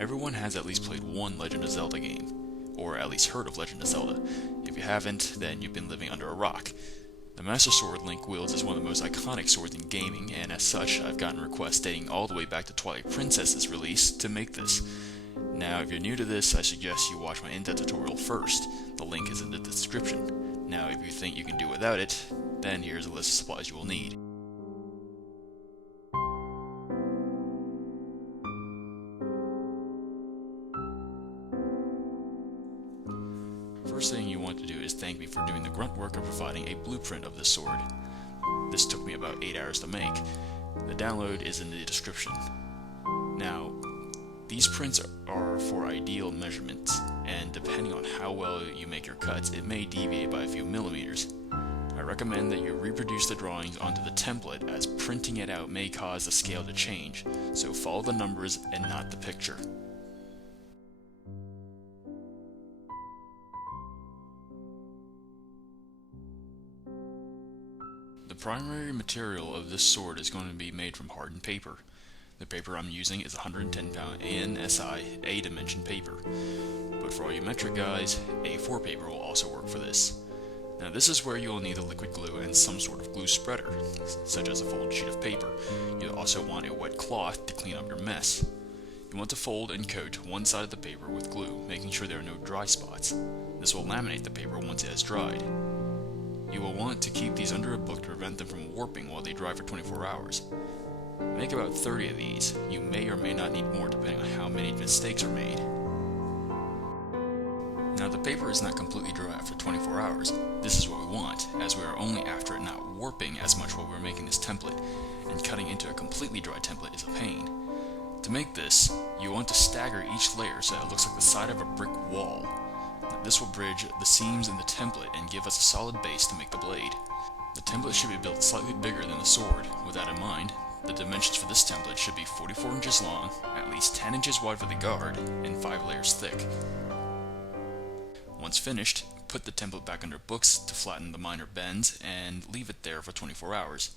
Everyone has at least played one Legend of Zelda game, or at least heard of Legend of Zelda. If you haven't, then you've been living under a rock. The Master Sword Link wields is one of the most iconic swords in gaming, and as such, I've gotten requests dating all the way back to Twilight Princess's release to make this. Now, if you're new to this, I suggest you watch my in-depth tutorial first. The link is in the description. Now, if you think you can do without it, then here's a list of supplies you will need. First thing you want to do is thank me for doing the grunt work of providing a blueprint of this sword. This took me about 8 hours to make. The download is in the description. Now, these prints are for ideal measurements, and depending on how well you make your cuts, it may deviate by a few millimeters. I recommend that you reproduce the drawings onto the template, as printing it out may cause the scale to change, so follow the numbers and not the picture. The primary material of this sword is going to be made from hardened paper. The paper I'm using is 110 pound ANSI A-dimension paper, but for all you metric guys, A4 paper will also work for this. Now this is where you will need a liquid glue and some sort of glue spreader, such as a folded sheet of paper. You'll also want a wet cloth to clean up your mess. You want to fold and coat one side of the paper with glue, making sure there are no dry spots. This will laminate the paper once it has dried. You will want to keep these under a book to prevent them from warping while they dry for 24 hours. Make about 30 of these. You may or may not need more depending on how many mistakes are made. Now the paper is not completely dry after 24 hours. This is what we want, as we are only after it not warping as much while we're making this template, and cutting into a completely dry template is a pain. To make this, you want to stagger each layer so that it looks like the side of a brick wall. This will bridge the seams in the template and give us a solid base to make the blade. The template should be built slightly bigger than the sword. With that in mind, the dimensions for this template should be 44 inches long, at least 10 inches wide for the guard, and 5 layers thick. Once finished, put the template back under books to flatten the minor bends and leave it there for 24 hours.